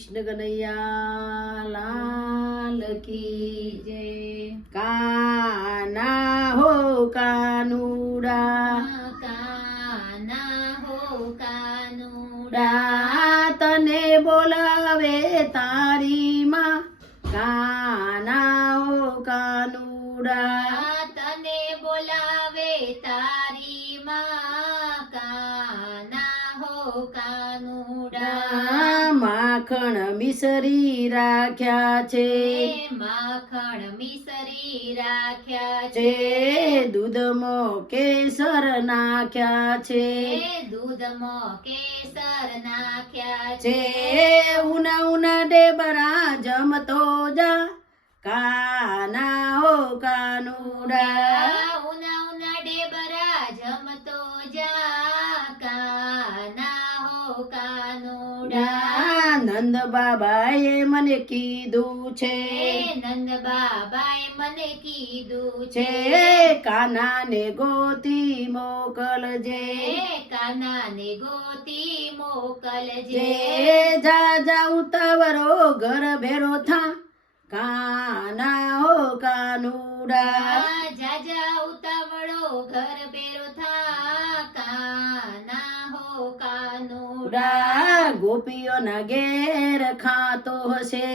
कृष्ण कन्हैया लाल की जय। काना हो कानुड़ा, કાના હો કાનુડા, તને બોલાવે તારી માં, કાના હો કાનુડા, તને બોલાવે તારી માં, કાના હો કાનુડા, માખણ મિસરી રાખ્યા છે, માખણ મિસરી રાખ્યા છે દૂધમાં કેસર નાખ્યા છે, દૂધમાં કેસર નાખ્યા છે ઉના ઉના ડેબરા જમતો જા, કાના હો કાનુડા, ઉના ઉના ડેબરા જમતો જા, કાના હો કાનુડા, નંદ બાબાએ મને કીધું છે, નંદ બાબાએ મને કીધું છે છે, કાનાને ગોતી મોકલજે, કાનાને ગોતી મોકલજે, જે જા જા ઉતાવરો ઘર ભેરો થા, કાના હો કાનુડા, જાજા ઉતાવળો ઘર બેરો થા, કાના હો કાનુડા, ગોપીઓના ઘેર ખાતો હશે,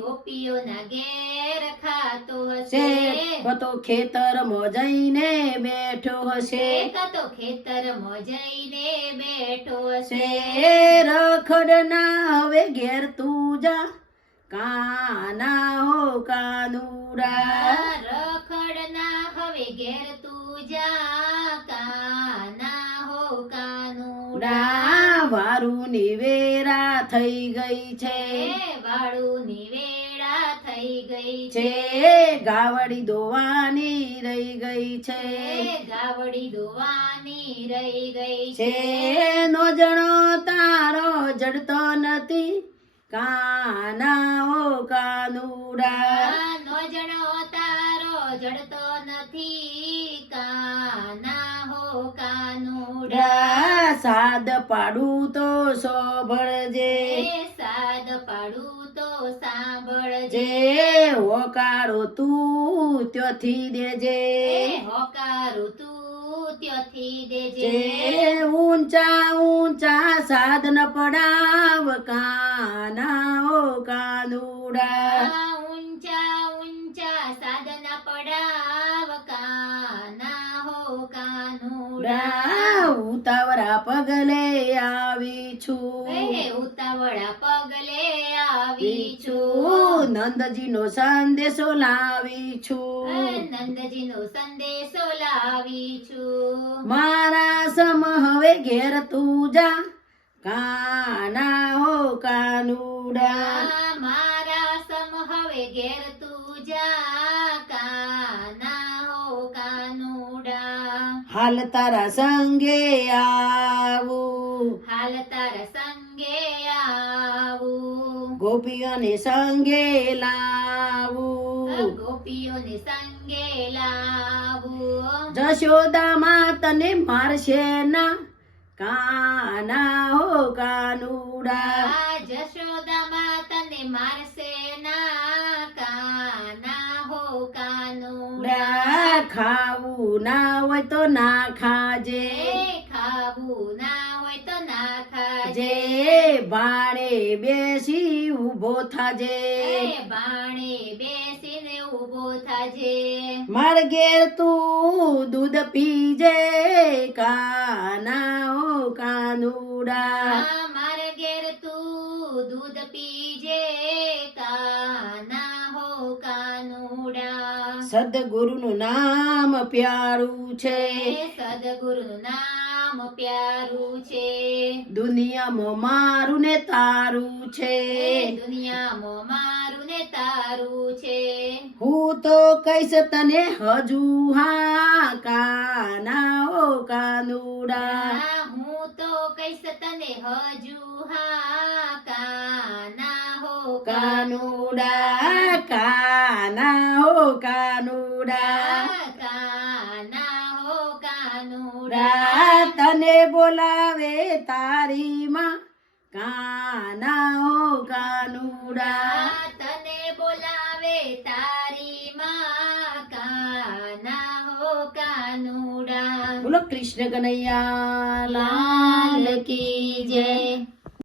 ગોપીઓના ઘેર ખાતો છે હશે, કતો ખેતરમાં જઈને બેઠો હશે, તો ખેતરમાં જઈને બેઠો છે હશે, રખડના હવે ઘેર તું જા, કાના હો કાનુડા, રખડના હવે ઘેર તું જા, કાના હો કાનુડા, વારુની વેરા થઈ ગઈ છે, વાળુની વેળા થઈ ગઈ છે ગાવડી દોવાની રહી ગઈ છે, ગાવડી દોવાની રહી ગઈ છે નો જણો તારો જડતો નથી, કાના હો કાનુડા, નો જણો તારો જડતો નથી, કાના હો કાનુડા, સાદ પાડું તો સોભળજે, સાદ પાડું તો સાંભળજે, જે હોકારો તું ત્યોથી દેજે, હોકારું તું ત્યોથી દેજે, જે ઊંચા ઊંચા સાધન પડાવ, કાના હો કાનુડા, ઊંચા ઊંચા સાધના પડાવ, કાના હો કાનુડા, ઉતાવળા પગલે આવી છું, ઉતાવળા પગલે આવી છું, નંદજીનો સંદેશો લાવી છું, નંદજીનો સંદેશો લાવી છું, મારા સમ હવે ઘેર તું જા, કાના હો કાનુડા, મારા સમ હવે ઘેર તું જા, કાના હો કાનુડા, હાલ તારા સંગે આવું, હાલ તારા સંગે આવું, ગોપીઓને સંગે લાવું, ગોપીઓને સંગે લાવું, જશોદામાં તને મારશે ના, કાના હો કાનુડા, જશોદામાં તને મારશે ના, કાના હો કાનુડા, ખાવું ના હોય તો ના ખાજે, ખાવું ના હોય તો ના ખાજે, જે ભાણે બેસી ઊભો થાજે, બાણે બેસીને ઊભો થાજે, માર ઘેર તું દૂધ પીજે, કાના હો કાનુડા, માર ઘેર તું દૂધ પીજે, કાના હો કાનુડા, સદગુરુનું નામ પ્યારું છે, સદગુરુનું નામ પ્યારું છે, દુનિયામાં મારું ને તારું છે, દુનિયામાં મારું ને તારું છે, હું તો કહીશ તને હજુ હા, કાના હો કાનુડા, હું તો કહીશ તને હજુ હા, કાના હો કાનુડા, કાના હો કાનુડા, કાના હો કાનુડા, તને બોલાવે તારી માં, કાના હો કાનુડા. તને બોલાવે તારી માં કાના હો કાનુડા. બોલો કૃષ્ણ કનૈયા લાલ કી જય.